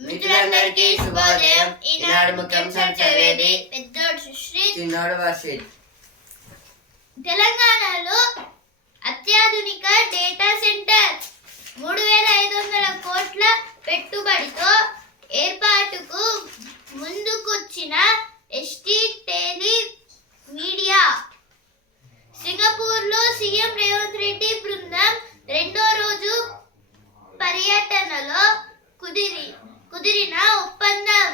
మిత్రులందరికీ శుభోదయం. ఈనాడు ముఖ్యాంశాలు చదివేది పెద్దోడు సుశ్రీత్, చిన్నోడు వర్షిత్. తెలంగాణలో అత్యాధునిక డేటా సెంటర్ 3,500 కోట్ల పెట్టుబడితో ఏర్పాటుకు ముందుకొచ్చిన ఎస్టీ టెలి మీడియా. సింగపూర్లో సీఎం రేవంత్ రెడ్డి బృందం రెండో రోజు పర్యటనలో కుదిరిన ఒప్పందం.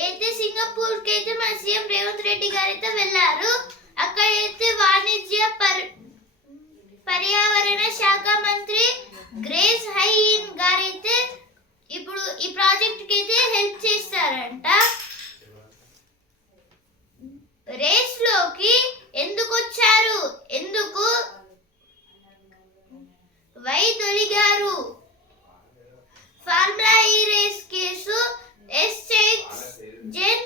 అయితే సింగపూర్కి అయితే మన సీఎం రేవంత్ రెడ్డి గారైతే వెళ్ళారు. అక్కడైతే వాణిజ్య పర్యావరణ శాఖ మంత్రి గ్రేస్ హైన్ గారైతే ఇప్పుడు ఈ ప్రాజెక్ట్ కి అయితే హెల్ప్ చేస్తారంట. రేస్ లోకి ఎందుకు వచ్చారు, ఎందుకు వై తొలిగారు? ఫార్ములా ఈ రేస్ కేసు జెన్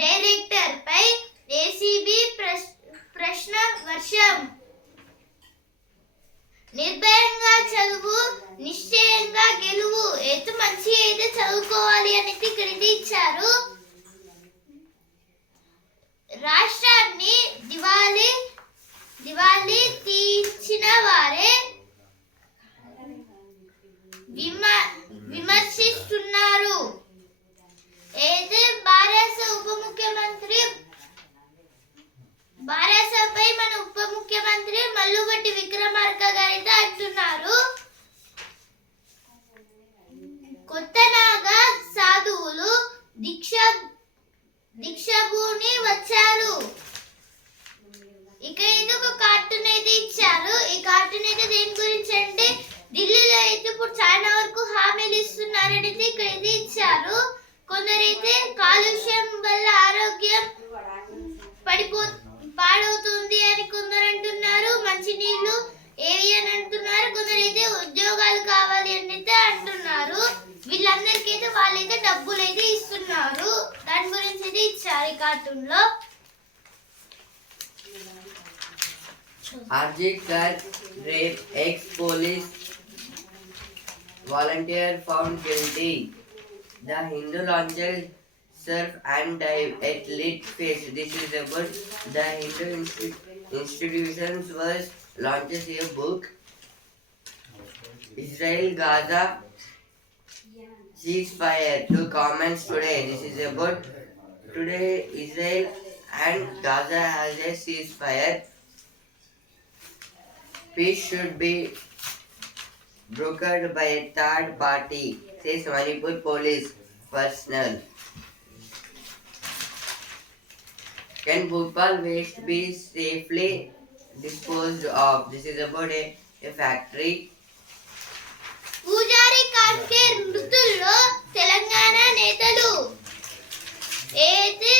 డైరెక్టర్ పై ఏసీబీ ప్రశ్న వర్షం. నిర్భయంగా చదువు, నిశ్చయంగా గెలువు. అయితే మంచి అయితే చదువుకోవాలి అనేది ఇక్కడ ఇచ్చారు. రాష్ట్రాన్ని దివాళీ తీర్చిన వారే విమర్శిస్తున్నారు. అయితే బారాసపై మన ఉప ముఖ్యమంత్రి మల్లుగట్టి విక్రమార్క గారైతే అంటున్నారు, కొత్త నాగా సాధువులు దీక్షభూని వచ్చారు. ఇక్కడ అయితే ఒక కార్టూన్ అయితే ఇచ్చారు. ఈ కార్టూన్ అయితే దేని గురించి అంటే ఢిల్లీలో అయితే ఇప్పుడు చాలా వరకు హామీలు ఇస్తున్నారని ఇక్కడ అయితే ఇచ్చారు. కొందరైతే కాలుష్యం వల్ల ఆరోగ్యం పాడవుతుంది అని కొందరు అంటున్నారు. మంచి నీళ్లు ఏవి అని అంటున్నారు. కొందరైతే ఉద్యోగాలు కావాలి అని అయితే అంటున్నారు. వీళ్ళందరికీ అయితే వాళ్ళైతే డబ్బులు అయితే ఇస్తున్నారు. దాని గురించి అయితే ఇచ్చారు ఈ కార్టూన్ లో. Arjikar rape, ex-police volunteer found guilty. The Hindu launcher surf and dive at lit fish. This is about the Hindu institutions was launches a book. Israel Gaza ceasefire. Two comments today. This is about today Israel and Gaza has a ceasefire. Peace should be brokered by a third party, says Manipur police personnel. Can Bhopal waste be safely disposed of? This is about a factory. పూజారి కాంకేర్ మృతుల్లో తెలంగాణ నేతలు. అయితే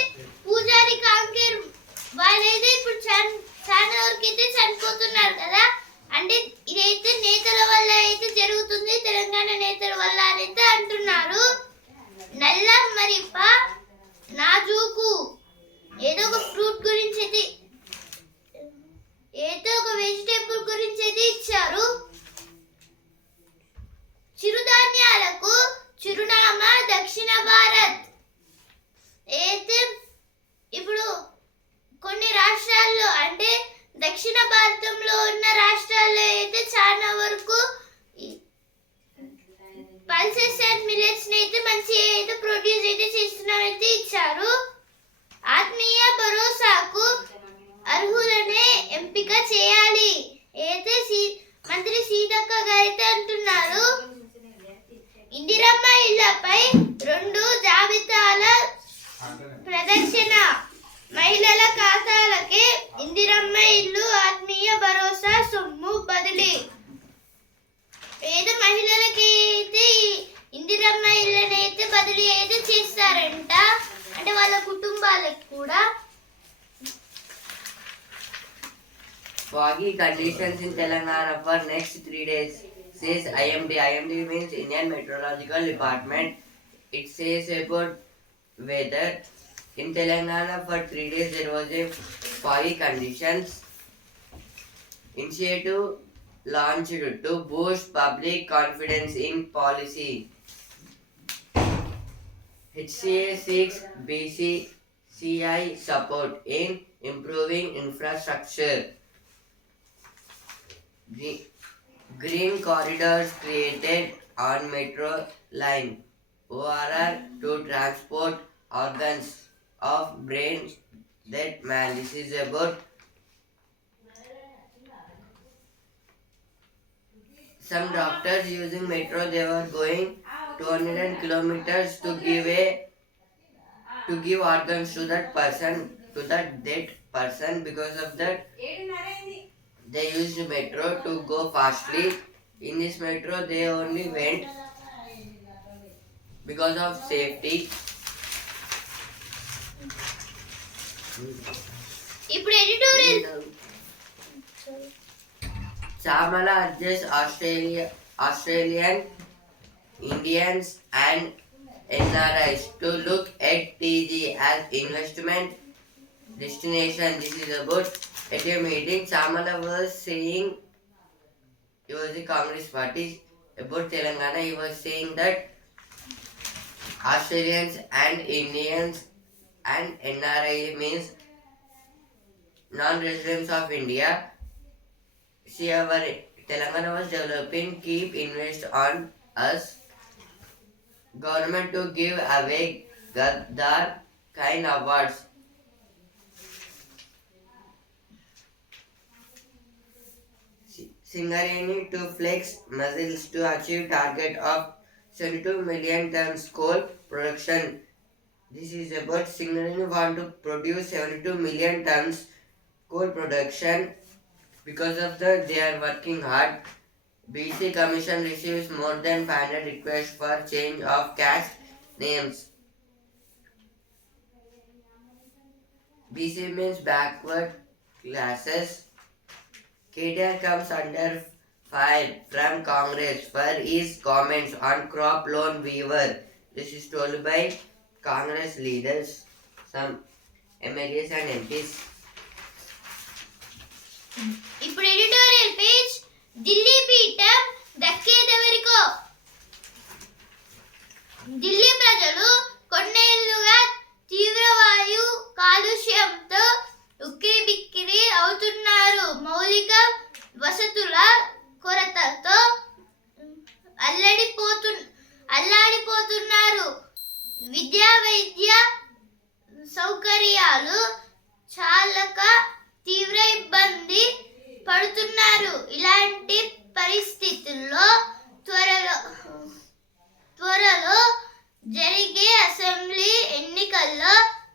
పూజారి కాంకేర్ వాళ్ళైతే ఇప్పుడు చాలా వరకు అయితే చనిపోతున్నారు కదా. అంటే ఇదైతే నేతల వల్ల అయితే జరుగుతుంది, తెలంగాణ నేతల వల్ల అయితే అంటున్నారు. నల్ల మరిప నాజూకు ఏదో ఒక ఫ్రూట్ గురించి అయితే ఏదో ఒక వెజిటేబుల్ గురించి అయితే ఇచ్చారు. చిరుధాన్యాలకు చిరునామా దక్షిణ భారత్. అయితే ఇప్పుడు కొన్ని రాష్ట్రాల్లో అంటే దక్షిణ భారతంలో ఉన్న రాష్ట్రాల్లో అయితే చాలా వరకు పల్సెస్ అండ్ మిల్లెట్స్ అయితే మంచి అయితే ప్రొడ్యూస్ అయితే చేస్తున్నారైతే ఇచ్చారు. ఆత్మీయ భరోసాకు అర్హులనే ఎంపిక చేయాలి. అయితే మంత్రి సీతక్క గారైతే అంటున్నారు. ఇందిరమ్మ ఇళ్లపై 2 జాబితాల ప్రదర్శన. మహిళల ఖాతాలకే ఇందిరమ్మ ఇల్లు, ఆత్మీయ భరోసా సొమ్ము బదిలీ. ఏదో మహిళలకి అయితే ఇందిరమ్మ ఇళ్ళని అయితే బదిలీ అయితే చేస్తారంట, అంటే వాళ్ళ కుటుంబాలకు కూడా. Foggy conditions in Telangana for next 3 days, says IMD. IMD means Indian Meteorological Department. It says about weather. In Telangana for 3 days there was a foggy conditions. Initiative launched to boost public confidence in policy. HCA seeks BCCI support in improving infrastructure. Green corridors created on metro line ORR to transport organs of brain dead man. This is about some doctors using metro. They were going 200 kilometers to give organs to that person, to that dead person. Because of that, they used metro to go fastly. In this metro, they only went because of safety. ఇప్పుడు editorial Chamala urges Australian Indians and NRIs to look at TG as investment destination. This is about at a meeting. Chamala was saying, he was the Congress party, about Telangana. He was saying that Australians and Indians and NRI means non-residents of India. See, our Telangana was developing, keep invest on us. Government to give away Gaddar kind awards. Singareni to flex muscles to achieve target of 72 million tons coal production. This is about Singareni want to produce 72 million tons coal production. Because of that, they are working hard. BC Commission receives more than 500 requests for change of caste names. BC means backward classes. KTR comes under fire from Congress for his comments on crop loan waiver. This is told by Congress leaders, some MLAs and MPs. ఇప్పుడు editorial page Delhi పీఠం దక్కేదెవరికో. ఢిల్లీ ప్రజలు కొన్నేళ్లుగా తీవ్రవాయు కాలుష్యంతో ఉక్కిరిబిక్కిరి అవుతున్నారు. మౌలిక వసతుల కొరతతో అల్లాడిపోతున్నారు. విద్యా వైద్య సౌకర్యాలు చాలక తీవ్ర ఇబ్బంది పడుతున్నారు. ఇలాంటి పరిస్థితుల్లో త్వరలో జరిగే అసెంబ్లీ ఎన్నికల్లో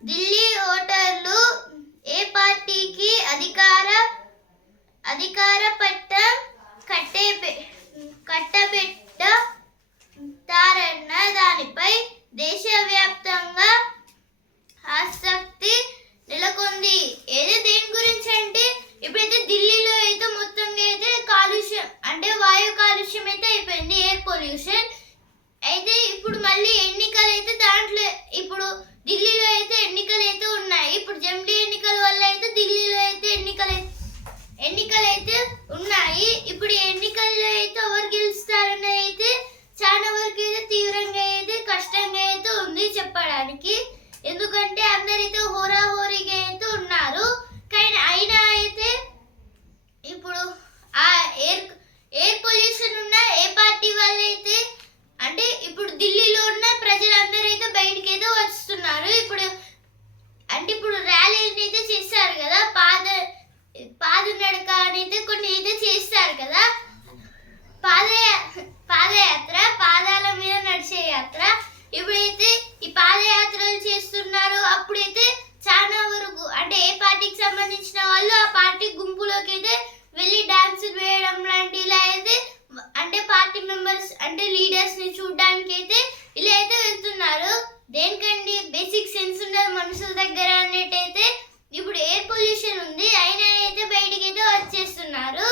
ఢిల్లీ ఓటర్లు ఏ పార్టీకి అధికార పట్టం కట్టబెట్టారన్న దానిపై దేశవ్యాప్తంగా ఆసక్తి నెలకొంది. ఏదో దేని గురించి అంటే ఇప్పుడైతే ఢిల్లీలో అయితే మొత్తంగా అయితే కాలుష్యం అంటే వాయు కాలుష్యం అయితే అయిపోయింది, ఎయిర్ పొల్యూషన్. అయితే ఇప్పుడు మళ్ళీ ఎన్నికలు అయితే దాంట్లో ఇప్పుడు ఢిల్లీలో అయితే ఎన్నికలు అయితే ఉన్నాయి. ఇప్పుడు జమిలీ ఎన్నికల వల్ల అయితే ఢిల్లీలో అయితే ఎన్నికలు అయితే ఉన్నాయి. ఇప్పుడు ఎన్నికల్లో అయితే ఎవరు గెలుస్తారని అయితే చాలా వరకు అయితే తీవ్రంగా అయితే కష్టంగా అయితే ఉంది చెప్పడానికి. ఎందుకంటే అందరైతే హోరాహోరీగా అయితే ఉన్నారు. కానీ అయినా అయితే ఇప్పుడు ఆ ఎయిర్ పొల్యూషన్ ఉన్న ఏ పార్టీ వాళ్ళు అయితే అంటే ఇప్పుడు ఢిల్లీలో ఉన్న ప్రజలందరూ అయితే బయటికి అయితే వస్తున్నారు. ఇప్పుడు అంటే ఇప్పుడు ర్యాలీలు అయితే చేస్తారు కదా, పాదనడక అని అయితే కొన్ని అయితే చేస్తారు కదా, పాదయాత్ర, పాదాల మీద నడిచే యాత్ర. ఇప్పుడైతే ఈ పాదయాత్రలు చేస్తున్నారు. అప్పుడైతే చాలా వరకు అంటే ఏ పార్టీకి సంబంధించిన వాళ్ళు ఆ పార్టీ గుంపులోకి అయితే వెళ్ళి డాన్సులు వేయడం లాంటి ఇలా అయితే అంటే పార్టీ మెంబర్స్ అంటే లీడర్స్ ని చూడడానికి అయితే ఇలా అయితే వెళ్తున్నారు. దేనికండి బేసిక్ సెన్స్ ఉండదు మనుషుల దగ్గర అన్నట్టయితే ఇప్పుడు ఎయిర్ పొల్యూషన్ ఉంది, అయినా అయితే బయటికి అయితే వచ్చేస్తున్నారు.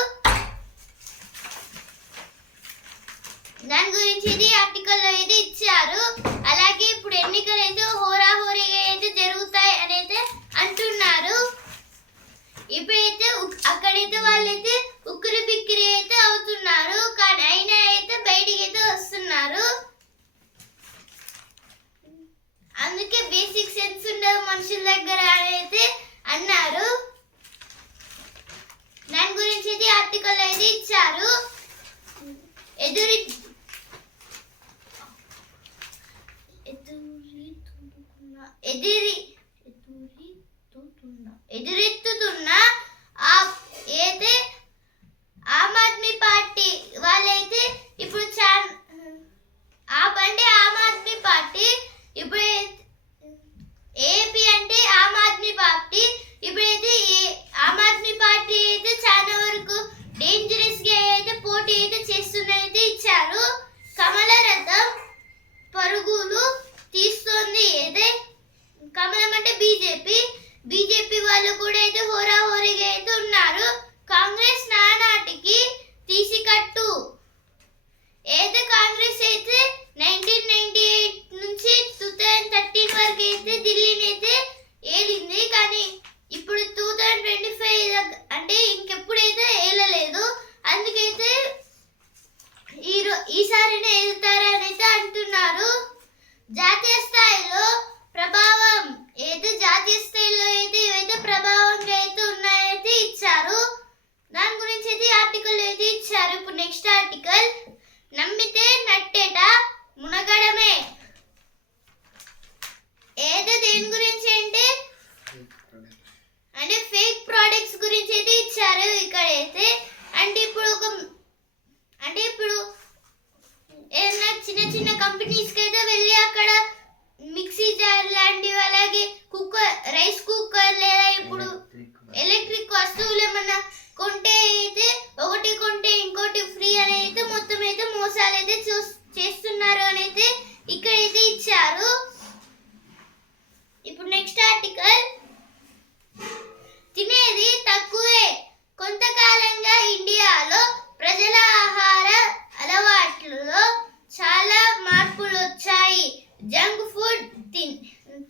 దాని గురించి ఇది ఆర్టికల్ ఉండవు మనుషుల దగ్గర అని అయితే అన్నారు. దాని గురించి అయితే ఆర్టికల్ అయితే ఇచ్చారు. ఎదురెత్తుతున్న అయితే ఆమ్ ఆద్మీ పార్టీ వాళ్ళైతే ఇప్పుడు ఆమ్ ఆద్మీ పార్టీ ఇప్పుడు ఏపీ అంటే ఆమ్ ఆద్మీ పార్టీ ఇప్పుడైతే ఆమ్ ఆద్మీ పార్టీ అయితే చాలా వరకు డేంజరస్ గా అయితే పోటీ అయితే చేస్తున్నైతే ఇచ్చారు. కమల రథం పరుగులు తీస్తోంది. అయితే కమలం అంటే బీజేపీ వాళ్ళు కూడా అయితే హోరాహోరీగా అయితే ఉన్నారు. కాంగ్రెస్ నానాటికి తీసికట్టు. అయితే కాంగ్రెస్ అయితే 1998 నుంచి 2013 వరకు అయితే ఢిల్లీని అయితే ఏలింది. కానీ ఇప్పుడు 2025 అంటే ఇంకెప్పుడైతే ఏలలేదు. అందుకైతే ఈసారినే ఏలుతారని అయితే అంటున్నారు. జాతీయ స్థాయిలో ప్రభావం ఏవైతే ప్రభావంగా అయితే ఉన్నాయైతే ఇచ్చారు. దాని గురించి అయితే ఆర్టికల్ అయితే ఇచ్చారు. ఇప్పుడు నెక్స్ట్ ఆర్టికల్, నమ్మితే నట్టేట మునగడమే. ఏదో దేని గురించి అంటే ఫేక్ ప్రొడక్ట్స్ గురించి అయితే ఇచ్చారు ఇక్కడైతే. అంటే ఇప్పుడు ఏదైనా చిన్న కంపెనీస్కి అయితే వెళ్ళి అక్కడ మిక్సీ జార్ లాంటివి, అలాగే రైస్ కుక్కర్ లేదా ఇప్పుడు ఎలక్ట్రిక్ వస్తువులు ఏమన్నా కొంటే అయితే ఒకటి కొంటే ఇంకోటి ఫ్రీ అని అయితే మొత్తం అయితే మోసాలు అయితే చేస్తున్నారు అని అయితే ఇక్కడైతే ఇచ్చారు. ఇప్పుడు నెక్స్ట్ ఆర్టికల్, తినేది తక్కువే. కొంతకాలంగా ఇండియాలో ప్రజల ఆహార అలవాట్లలో చాలా మార్పులు వచ్చాయి. జంక్ ఫుడ్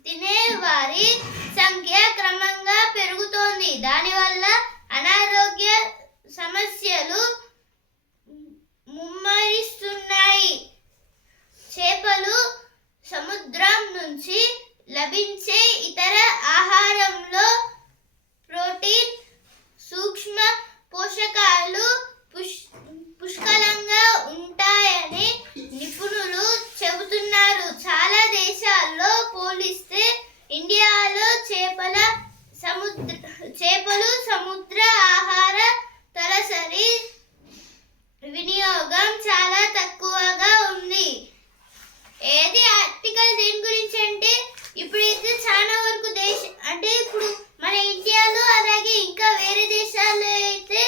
తినే వారి సంఖ్య క్రమంగా పెరుగుతోంది. దానివల్ల అనారోగ్య సమస్యలు ముమ్మరిస్తున్నాయి. చేపలు, సముద్రం నుంచి లభించే ఇతర ఆహారంలో ప్రోటీన్, సూక్ష్మ పోషకాలు పుష్కలంగా ఉంటాయని నిపుణులు చెబుతున్నారు. చాలా దేశాల్లో పోలిస్తే ఇండియాలో చేపలు సముద్ర ఆహార తలసరి వినియోగం చాలా తక్కువగా ఉంది. ఏది ఆర్టికల్ దేని గురించి అంటే ఇప్పుడైతే చాలా వరకు ఇప్పుడు మన ఇండియాలో అలాగే ఇంకా వేరే దేశాల్లో అయితే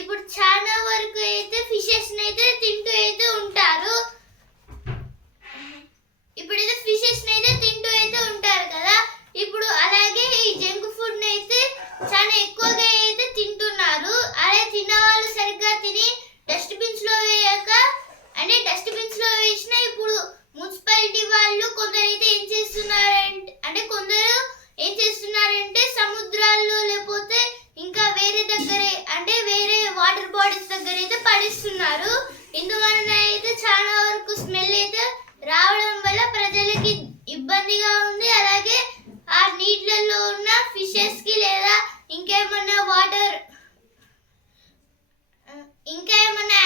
ఇప్పుడు చాలా వరకు అయితే ఫిషెస్ అయితే తింటూ అయితే ఉంటారు. ఇప్పుడైతే ఫిషెస్ అయితే తింటూ అయితే ఉంటారు కదా. ఇప్పుడు అలాగే ఈ జంక్ ఫుడ్ అయితే చాలా ఎక్కువగా అయితే తింటున్నారు. అలా తిన్న వాళ్ళు సరిగ్గా తిని డస్ట్బిన్స్ లో వేసిన ఇప్పుడు మున్సిపాలిటీ వాళ్ళు కొందరు ఏం చేస్తున్నారంటే సముద్రాల్లో లేకపోతే ఇంకా వేరే దగ్గరే అంటే వేరే వాటర్ బాడీస్ దగ్గర అయితే పడిస్తున్నారు. ఇందువలన అయితే చాలా వరకు స్మెల్ అయితే రావడం వల్ల ప్రజలకి ఇబ్బందిగా ఉంది. అలాగే ఆ నీళ్ళల్లో ఉన్న ఫిషెస్ కి లేదా ఇంకేమన్నా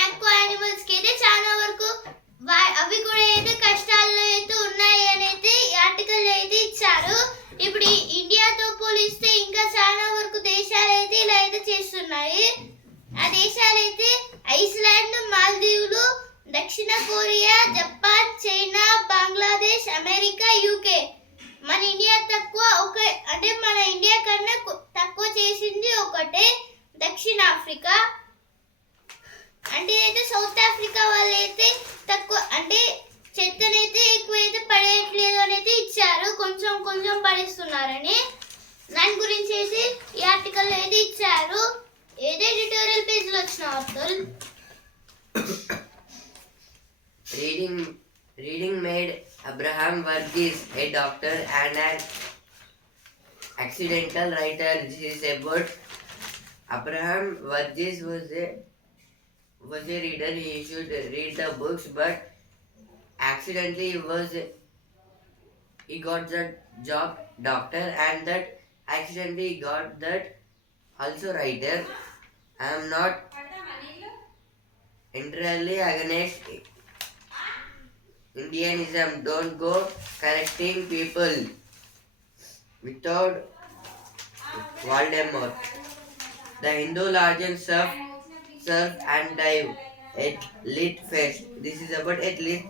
ఆక్వా యానిమల్స్ కి అయితే చాలా వరకు అవి కూడా అయితే కష్టాల్లో అయితే ఉన్నాయి అని అయితే ఈ ఆర్టికల్ అయితే ఇచ్చారు. ఇప్పుడు ఇండియాతో పోలిస్తే ఇంకా చాలా వరకు దేశాలు అయితే ఇలా అయితే చేస్తున్నాయి. ఆ దేశాలు అయితే ఐస్లాండ్, మాల్దీవులు, దక్షిణ Korea, Japan, China, Bangladesh, America, UK. మన ఇండియా మన ఇండియా కన్నా తక్కువ చేసింది ఒకటే, దక్షిణాఫ్రికా. అంటే ఇదైతే సౌత్ ఆఫ్రికా వాళ్ళు అయితే తక్కువ అంటే చెత్తనైతే ఎక్కువైతే పడేయట్లేదు అని అయితే ఇచ్చారు. కొంచెం పడేస్తున్నారని. దాని గురించి అయితే ఈ ఆర్టికల్ అయితే ఇచ్చారు. ఏదో ఎడిటోరియల్ పేజ్ లో వచ్చిన article. Reading made Abraham Verghese a doctor and an accidental writer. This is about Abraham Verghese was a reader. He should read the books, but accidentally he got that job doctor, and that accidentally got that also writer. I am not entirely against Indianism. Don't go correcting people without Voldemort. The Hindu Legend surf and dive at Lit Fest. This is about at Lit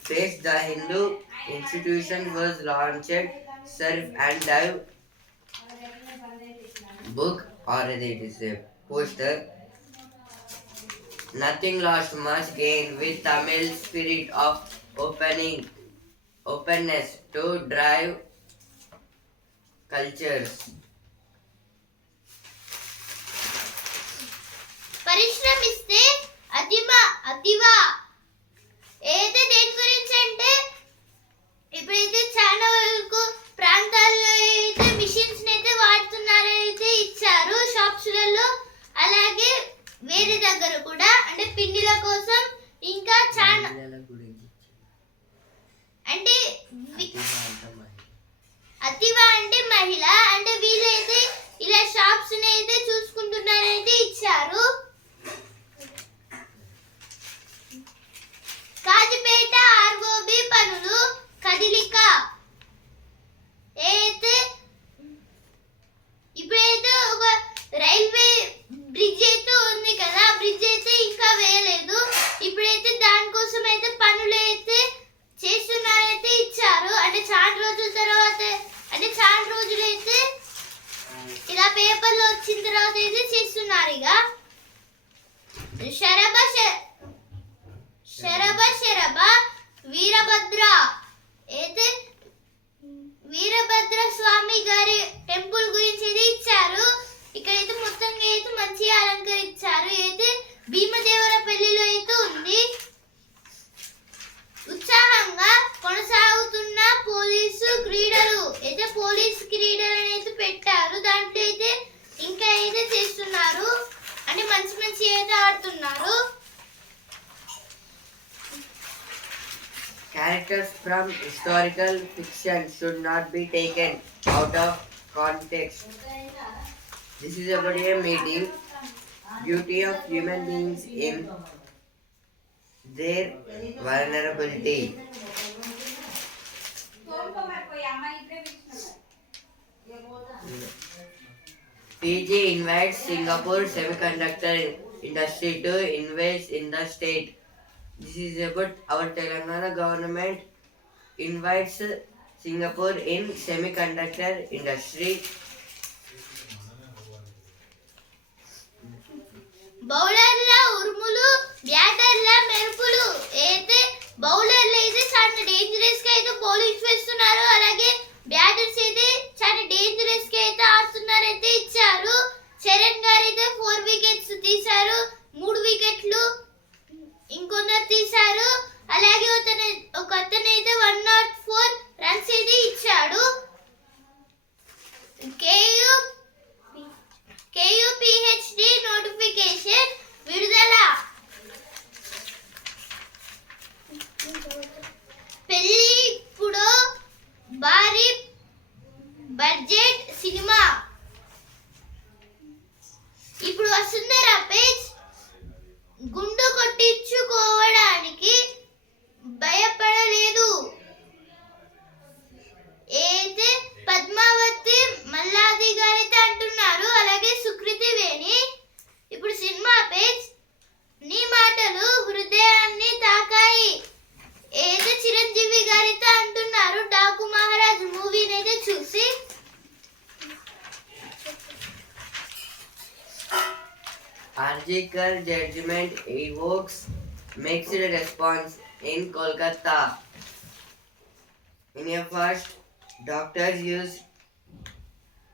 Fest. The Hindu institution was launched. Surf and dive book, or it is a poster. Nothing lost, much gain with Tamil spirit of openness to drive cultures. పరిశ్రమిస్తే అతివా ఏదైతే దేని గురించి అంటే ఇప్పుడైతే చాలా వరకు ప్రాంతాల్లో అయితే machines అయితే వాడుతున్నారు అయితే ఇచ్చారు షాప్స్లలో, అలాగే వేరే దగ్గర కూడా అంటే పిండిల కోసం ఇంకా చాలా అంటే అతివా అంటే మహిళ అంటే వీళ్ళైతే ఇలా షాప్స్ అయితే చూసుకుంటున్నారైతే ఇచ్చారు. కాజిపేట ఆర్ఓబి పనులు కదిలిక అయితే ఇప్పుడైతే ఒక రైల్వే బ్రిడ్జ్ అయితే ఉంది కదా, బ్రిడ్జ్ అయితే ఇంకా వేయలేదు. ఇప్పుడైతే దానికోసం అయితే పనులు అయితే చేస్తున్నారైతే ఇచ్చారు. అంటే చాలా రోజుల తర్వాత అంటే చాలా రోజులు అయితే ఇలా పేపర్లో వచ్చిన తర్వాత అయితే చేస్తున్నారు. ఇక శరభ వీరభద్ర అయితే వీరభద్ర స్వామి గారి టెంపుల్ గురించి అయితే ఇచ్చారు. ఇక్కడైతే మొత్తంగా అయితే మంచిగా అలంకరించారు. అయితే భీమదేవరపల్లిలో అయితే ఉంది. ఉత్సాహంగా కొనసాగుతున్న పోలీసు క్రీడలు అయితే పోలీసు క్రీడలు అయితే పెట్టారు. దాంట్లో అయితే ఇంకా అయితే చేస్తున్నారు అంటే మంచి అయితే ఆడుతున్నారు. Characters from historical fiction should not be taken out of context. This is about a meeting. Beauty of human beings in their vulnerability. PG invites Singapore semiconductor industry to invest in the state. This is about our Telangana government invites Singapore in semiconductor industry. బౌలర్ల ఉరుములు బ్యాటర్ల మెరుపులు అయితే బౌలర్లు అయితే చాలా dangerous గా అయితే bowling వేస్తున్నారు. అలాగే బ్యాటర్స్ అయితే చాలా డేంజరస్ గా అయితే ఆడుతున్నారు అయితే ఇచ్చారు. చరణ్ గారు అయితే 4 వికెట్స్ తీశారు, 3 వికెట్లు ఇంకొందరు తీశారు. అలాగే ఒక అతను అయితే 104 రన్స్ అయితే ఇచ్చాడు. KUPHD నోటిఫికేషన్ విడుదల. పెళ్లి ఇప్పుడు భారీ బడ్జెట్ సినిమా ఇప్పుడు వసుంధర పేజ్ గుండు కొట్టించుకోవడానికి భయపడలేదు. అయితే పద్మావతి మల్లాది గారైతే అంటున్నారు. అలాగే సుకృతి వేణి ఇప్పుడు సినిమా పేజ్ నీ మాటలు హృదయాన్ని తాకాయి ఏదో చిరంజీవి గారైతే అంటున్నారు. డాకు మహారాజ్ మూవీని అయితే చూసి Arjiker judgment evokes mixed response in Kolkata. In a first, doctors use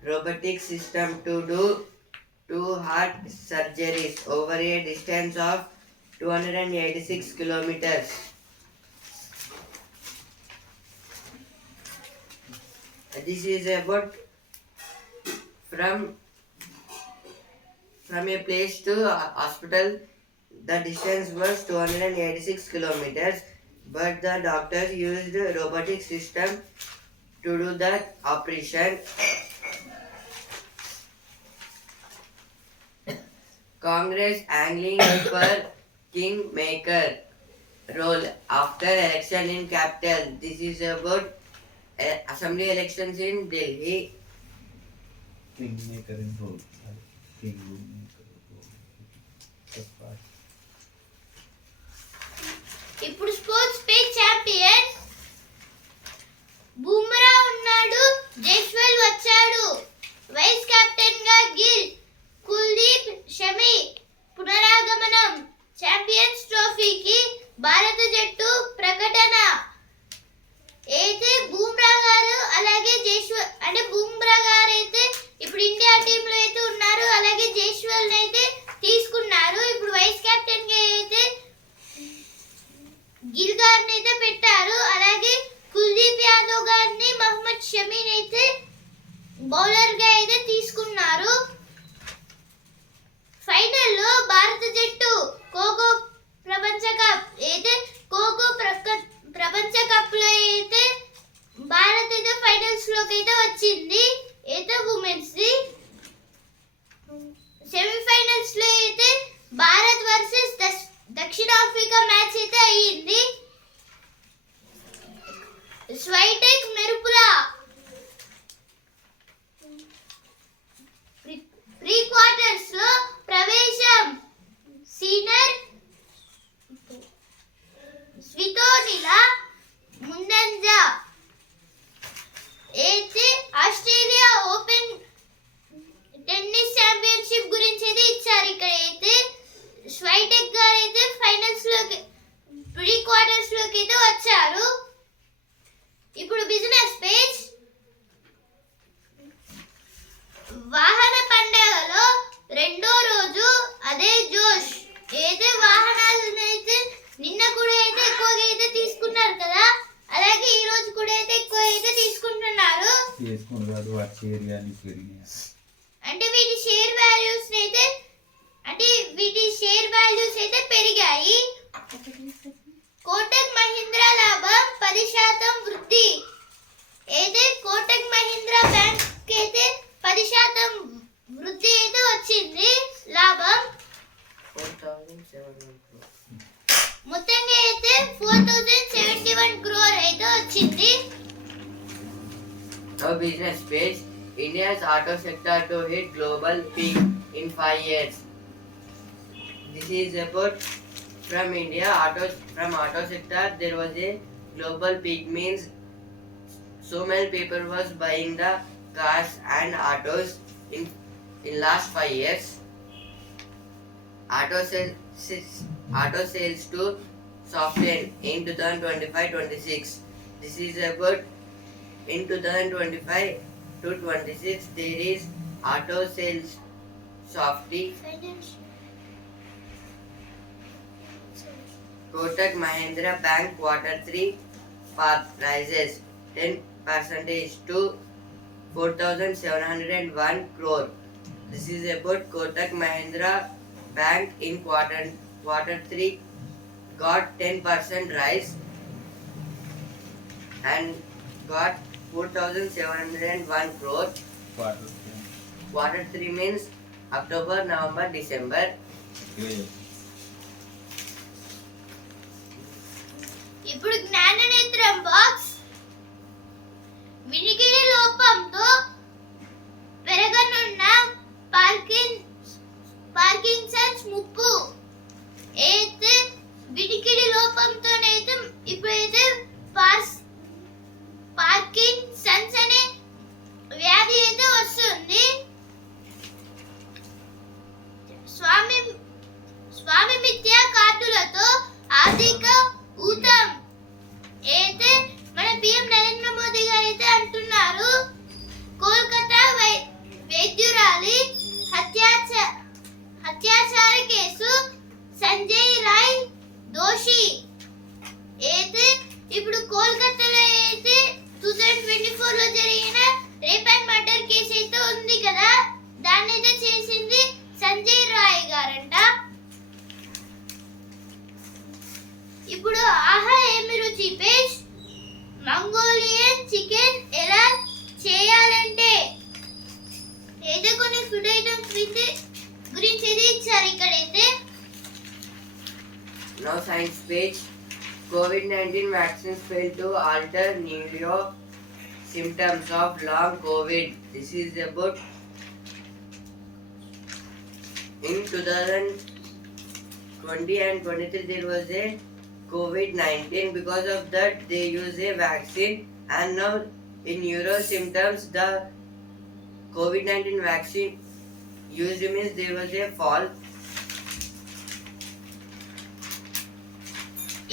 robotic system to do 2 heart surgeries over a distance of 286 kilometers. This is about from a place to hospital. The distance was 286 kilometers, but the doctors used robotic system to do the operation. Congress angling for kingmaker role after election in capital. This is about assembly elections in Delhi. Kingmaker in role. Kingmaker role. That's right. ఇప్పుడు sports page champion Bumrah ఉన్నాడు, జైస్వాల్ వచ్చాడు. Vice captain గా Gill, Kuldeep, Shami పునరాగమనం. Champions ట్రోఫీకి భారత జట్టు ప్రకటన. అయితే బుమ్రా గారు అలాగే జైస్వాల్ అంటే బుమ్రా గారు అయితే ఇప్పుడు ఇండియా టీమ్ లో అయితే ఉన్నారు, అలాగే జైస్వాల్ అయితే తీసుకున్నారు. ఇప్పుడు వైస్ కెప్టెన్ గా అయితే గిల్ గారిని అయితే పెట్టారు, అలాగే కుల్దీప్ యాదవ్ గారిని, మహమ్మద్ షమీని అయితే బౌలర్ గా అయితే తీసుకున్నారు. ఫైనల్లో భారత జట్టు ఖోఖో ప్రపంచ కప్ అయితే ప్రపంచ కప్ లో అయితే భారత్ అయితే ఫైనల్స్ లోకి అయితే వచ్చింది. అయితే ఉమెన్స్ ది సెమీఫైనల్స్ లో అయితే భారత్ వర్సెస్ దక్షిణాఫ్రికా మ్యాచ్ అయితే అయ్యింది. స్వైటెక్ మెరుపుల ప్రీ క్వార్టర్స్ లో ప్రవేశం. సీనర్ స్వితోనిల ముందంజ. అయితే ఆస్ట్రేలియా ఓపెన్ టెన్నిస్ ఛాంపియన్షిప్ గురించి అయితే ఇచ్చారు. ఇక్కడ అయితే స్వైటెక్ గారు అయితే ఫైనల్స్ లోకి ప్రీ క్వార్టర్స్ లోకి అయితే వచ్చారు. ఇప్పుడు బిజినెస్ పేజ్. వాహన పండుగలో రెండో రోజు అదే జోష్. అయితే వాహనాలను అయితే నిన్న కూడా అయితే ఎక్కువగా అయితే తీసుకున్నారు కదా, అలాగే ఈ రోజు కూడా అయితే ఎక్కువ అయితే తీసుకుంటున్నారు. తీసుకున్నారు వాటి షేర్ కానీ పెరిగినాయి. అంటే వీటి షేర్ వాల్యూస్ అయితే పెరిగాయి. కోటక్ మహీంద్రా లాభం 10% వృద్ధి. అయితే కోటక్ మహీంద్రా బ్యాంక్ అయితే 10% వృద్ధి అయితే వచ్చింది లాభం. 4,700 crore. మొత్తంగా అయితే 4071 crore అయితే వచ్చింది. Now business page. India's auto sector to hit global peak in 5 years. This is about from India auto sector. There was a global peak, means so many people was buying the cars and autos in last 5 years. Auto sales to soften in 2025-26. This is about in 2025 to 26 there is auto sales softy. Kotak Mahindra Bank Q3 rises 10% to 4,701 crore. This is about Kotak Mahindra Bank in quarter 3 got 10% rise and got 4,701 crore. Quarter 3 means October, November, December. ఇప్పుడు జ్ఞాననేత్రం box. వినికిడి లోపంతో పెరగనున్న Parkinson's ముప్పు. అయితే వినికిడి లోపంతోనైతే ఇప్పుడైతే Parkinson's అనే వ్యాధి అయితే వస్తుంది. స్వామిమిత్య కార్డులతో ఆర్థిక ఊతం. అయితే మన పిఎం నరేంద్ర మోదీ గారు అయితే అంటున్నారు, కోల్కతా వైద్యురాలి హత్యాచార కేసు సంజయ్ రాయ్ దోషి. అయితే ఇప్పుడు కోల్కతాలో అయితే 2024 లో జరిగిన రేప్ అండ్ మర్డర్ కేసు అయితే ఉంది కదా, దాన్ని అయితే చేసింది సంజయ్ రాయ్ గారంట. ఇప్పుడు ఆహా ఏమి రుచి పేజ్. మంగోలియన్ చికెన్ ఎలా joint speech. COVID-19 vaccines fail to alter neuro symptoms of long COVID. This is about in 2020 and 23 there was a COVID-19. Because of that they use a vaccine, and now in neuro symptoms the COVID-19 vaccine used means there was a fall.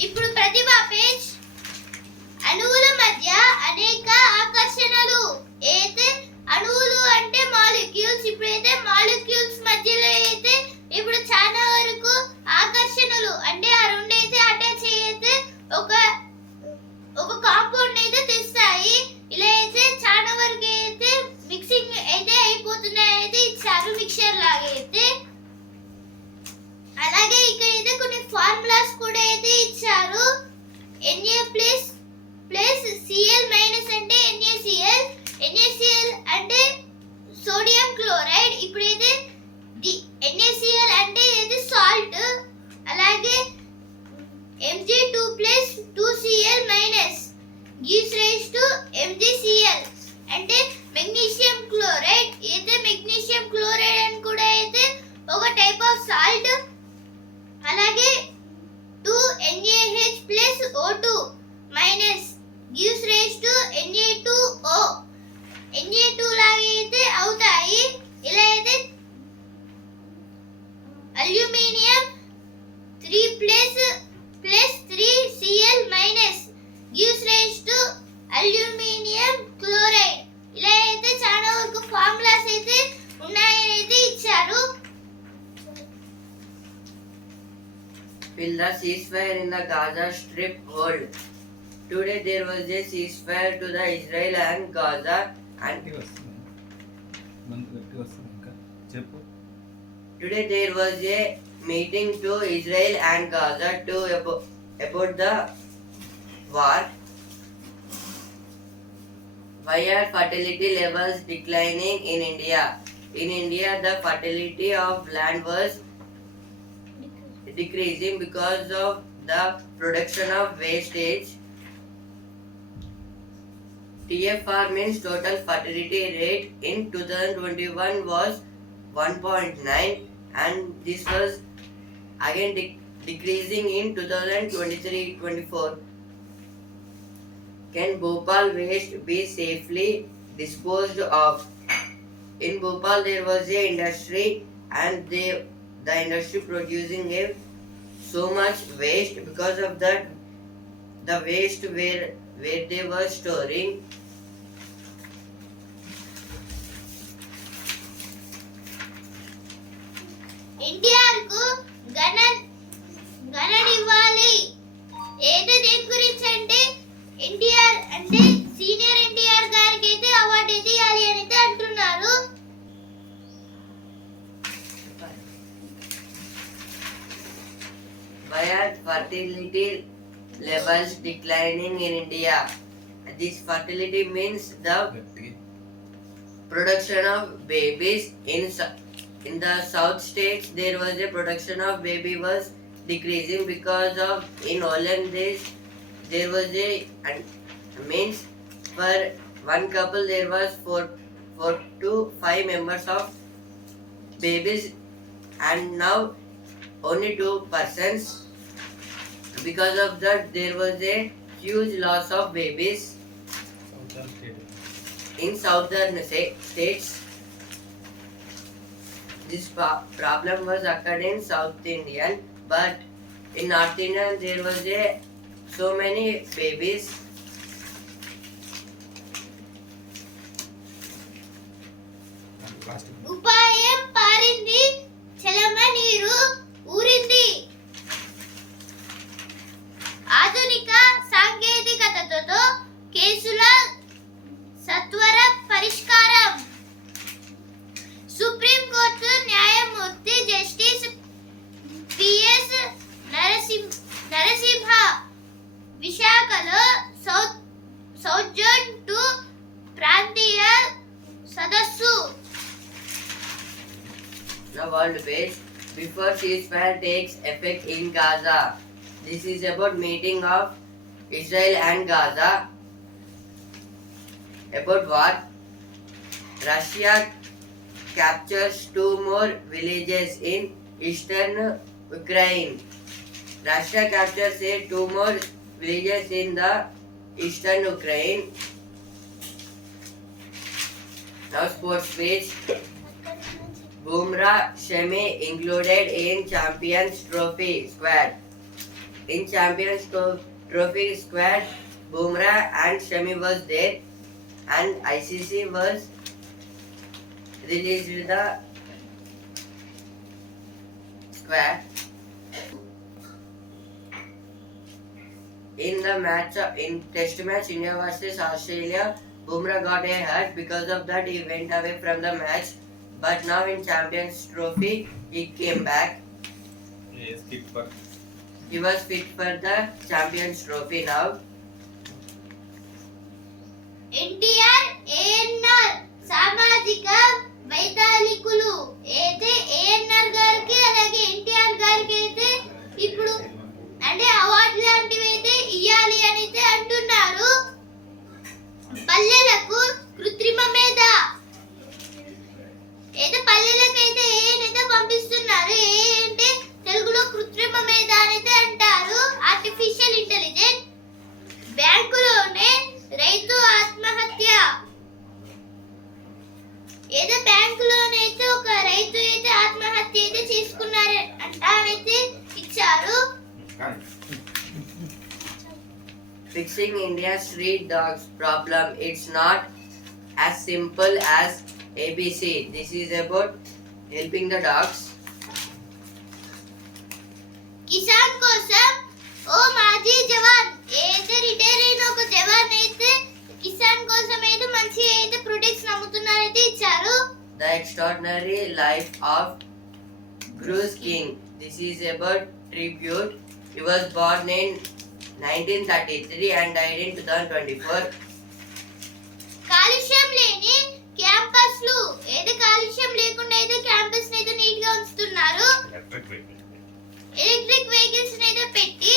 ఇప్పుడు ప్రతిభ page అణువుల మధ్య అనేక ఆకర్షణలు. అయితే అణువులు అంటే molecules, ఇప్పుడైతే molecules మధ్యలో అయితే ఇప్పుడు చాలా వరకు ఆకర్షణలు అంటే ఆ రెండు అయితే అటాచ్ అయితే ఒక కాంపౌండ్ అయితే తెస్తాయి. ఇలా అయితే చాలా వరకు అయితే మిక్సింగ్ అయితే అయిపోతున్నాయి అయితే ఇచ్చారు మిక్చర్ లాగా అయితే. అలాగే ఇక్కడ అయితే కొన్ని ఫార్ములాస్ కూడా అయితే ఇచ్చారు. Na ప్లస్ Cl మైనస్ అంటే NaCl, NaCl అంటే సోడియం క్లోరైడ్. ఇప్పుడైతే NaCl అంటే ఇది సాల్ట్. అలాగే Mg2 plus 2Cl minus gives rise to MgCl అంటే మెగ్నీషియం క్లోరైడ్. అయితే మెగ్నీషియం క్లోరైడ్ అని కూడా అయితే ఒక టైప్ ఆఫ్ సాల్ట్. అలాగే 2NaH plus O2 minus gives rise to Na2O. Na2 లాగా అయితే అవుతాయి. ఇలా అయితే aluminium 3 plus 3Cl minus gives rise to aluminium chloride. ఇలా అయితే చాలా వరకు ఫార్ములాస్ అయితే ఉన్నాయని అయితే ఇచ్చారు. Will the ceasefire in the Gaza Strip hold? Today there was a ceasefire to the Israel and Gaza, and today there was a meeting to Israel and Gaza to about the war. Why are fertility levels declining in India? In India, the fertility of land was decreasing because of the production of wastage. TFR means total fertility rate in 2021 was 1.9, and this was again decreasing in 2023-24. Can Bhopal waste be safely disposed of? In Bhopal there was a industry, and the industry producing so much waste. Because of that the waste where they were storing, NTR కు గణనివ్వాలి. ఏదో దేని గురించి అంటే ఎన్టీఆర్ అంటే senior NTR గారికి అయితే award అయితే ఇవ్వాలి అని అయితే అంటున్నారు. why are fertility levels declining in India? This fertility means the production of babies in the south states. There was a production of baby was decreasing because of in olden days there was a means for one couple there was 4 to 5 members of babies, and now only 2 persons. Because of that there was a huge loss of babies in southern states. This problem was occurred in South Indian, but in North Indian there was so many babies. ఉపాయం పారింది, చలమ నీరు ఊరింది. ఆధునిక సాంకేతికతతో కేసుల సత్వర పరిష్కారం. Supreme court న్యాయమూర్తి justice PS Narasimha విశాఖలో south zone 2 ప్రాంతీయ సదస్సు. The world page. Before ceasefire takes effect in Gaza, This is about meeting of Israel and Gaza. About what? Russia captures 2 more villages in eastern Ukraine. Russia captures 2 more villages in the eastern Ukraine. Now sports page. Bumrah Shami included in Champions Trophy squad. In Champions Trophy squad, Bumrah and Shami was there, and ICC was released the squad. In test match India versus Australia, Bumrah got a hurt. Because of that, he went away from the match. But now in Champions Trophy, he came back. He is fit for He was fit for the Champions Trophy now. NTR ANR సామాజిక వైతాళికులు అయితే ఏఎన్ఆర్ గారికి అలాగే ఎన్టీఆర్ గారికి అయితే ఇప్పుడు అంటే award లాంటివి అయితే ఇవ్వాలి అని అయితే అంటున్నారు. పల్లెలకు కృత్రిమ మేధ అయితే పల్లెలకైతే ఏనైతే పంపిస్తున్నారు. ఏ అంటే తెలుగులో కృత్రిమ మేధ అనేది అంటారు, ఆర్టిఫిషియల్ ఇంటెలిజెన్స్. బ్యాంకులోనే రైతు ఆత్మహత్య. ఏదో బ్యాంకులోనైతే ఒక రైతు అయితే ఆత్మహత్య అయితే చేసుకున్నారు అంటానైతే ఇచ్చారు. Fixing India's street dogs problem. It's not as simple as ABC. This is about helping the dogs. Kisan కోసం ఓ మాజీ జవాన్ అయితే రిటైర్ అయిన ఒక జవాన్ అయితే కిసాన్ కోసం అయితే మంచి అయితే ప్రొడక్ట్స్ అమ్ముతున్నారైతే ఇచ్చారు. The extraordinary life of Bruce King. This is about tribute. He was born in 1933 and died in 2024. కాలుష్యం లేని క్యాంపస్లు ఏదో కాలుష్యం లేకుండా అయితే క్యాంపస్ అయితే నీట్ గా ఉంచుతున్నారు. ఎలక్ట్రిక్ వెహికల్స్ అయితే పెట్టి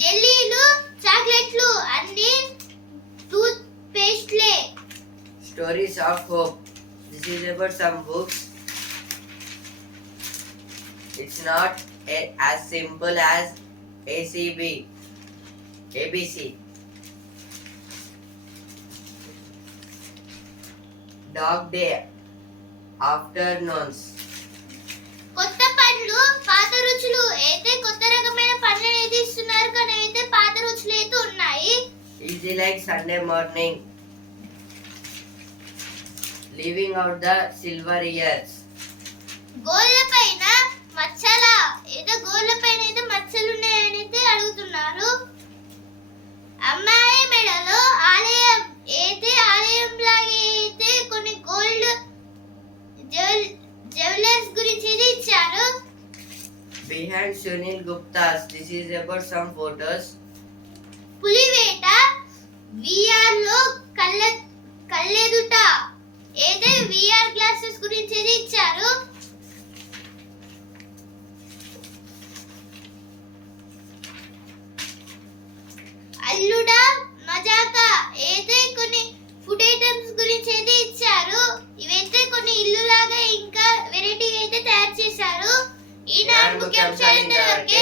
జెల్లీలు చాక్లెట్లు అన్ని tooth పేస్ట్లే. Stories of hope. This is about some books. It's not as simple as ABC. Dog Day afternoons. కొత్త పండ్లు పాత రుచులు అయితే కొత్త రకమైన పండ్లు అయితే ఇస్తున్నారు, కానీ అయితే పాత రుచులు అయితే ఉన్నాయి. Easy like Sunday morning. Leaving out the silver ears. గోళ్ళ పైన మచ్చల ఏదో గోళ్ళ పైన అయితే మచ్చలు ఉన్నాయని అయితే అడుగుతున్నారు. అమ్మాయి మెడలో ఆలయం అయితే ఆలయం లాగే అయితే కొన్ని గోల్డ్ జ్యువెలర్స్ గురించి అయితే ఇచ్చారు. Behind Sunil Gupta's. This is about some photos. పులివేట విఆర్ లో కళ్ళెదుట ఏదో విఆర్ గ్లాసెస్ గురించి అయితే ఇచ్చారు. అల్లుడా మజాకా అయితే కొన్ని ఫుడ్ ఐటమ్స్ గురించి అయితే ఇచ్చారు. ఇవైతే కొన్ని ఇల్లు లాగా ఇంకా వెరైటీ అయితే తయారు చేశారు. ఈనాడు ముఖ్యాంశాలు ఇంతవరకే.